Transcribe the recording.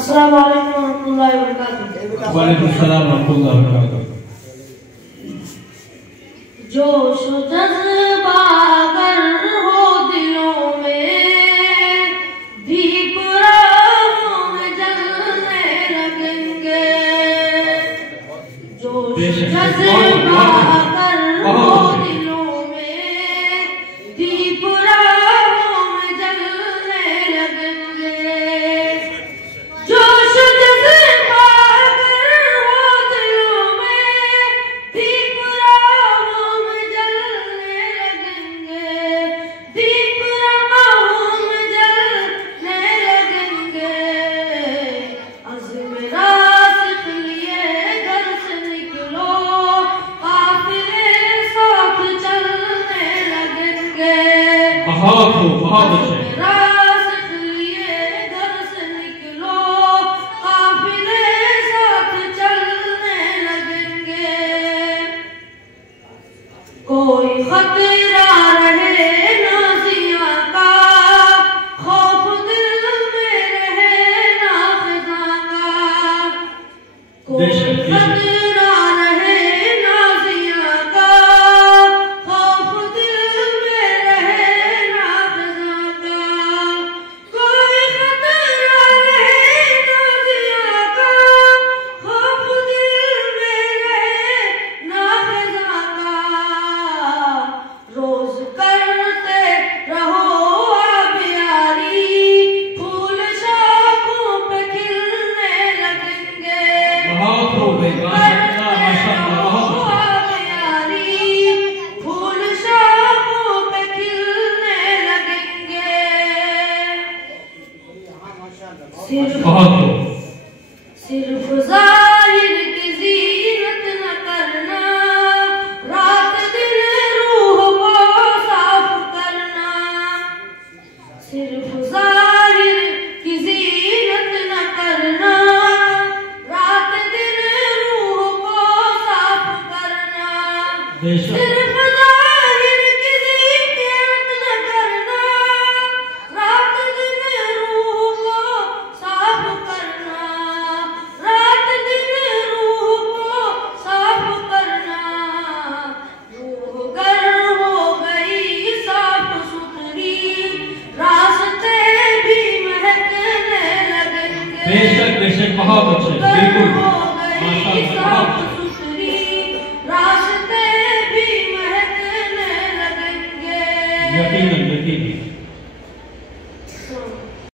अस्सलाम वालेकुम रहमतुल्लाहि व बरकातुहू। वालेकुम सलाम रहमतुल्लाहि व बरकातुहू। जोश जज्बा अगर हो दिलों में, दीप राहों में जलने लगेंगे। जोश जज्बा अगर हो दिलों में, दीप राहों में जलने लगेंगे। जोश जज्बा अगर हो दिलों में, दीप राहों में जलने लगेंगे। दीप राहों में जलने लगेंगे। अज़्म रासिख़ लिए घर से निकलो, काफ़िले साथ चलने लगेंगे। बहुत अच्छे। रासिख़ लिए घर से निकलो, काफ़िले साथ चलने लगेंगे। कोई खतरा रहे ना ज़िया का, खौफ दिल में रहे ना ख़ज़ा का। कोई खतरा रहे ना ज़िया का, खौफ दिल में रहे ना ख़ज़ा का। कोई खतरा रहे ना ज़िया का, खौफ दिल में रहे ना ख़ज़ा का। रोज़ करते रहो आबियारी, फूल शाखों पे खिलने लगेंगे। बहुत हो गई माशाअल्लाह माशाअल्लाह। बहुत आबियारी, फूल शाखों पे खिलने लगेंगे। बहुत सिर्फ ज़ाहिर की ज़ीनत न करना, रात दिन रूह को साफ करना। सिर्फ ज़ाहिर की ज़ीनत न करना, रात दिन रूह को साफ करना। सिर्फ ज़ाहिर की ज़ीनत न करना, रात दिन रूह को साफ करना। रात दिन रूह को साफ करना। रूह गर हो गई साफ सुथरी, रास्ते भी महकने लगेंगे। बेशक बेशक बहुत अच्छे बिल्कुल हो गई माशाअल्लाह। साफ सुथरी, रास्ते भी महकने लगेंगे। यकीनन यकीनन।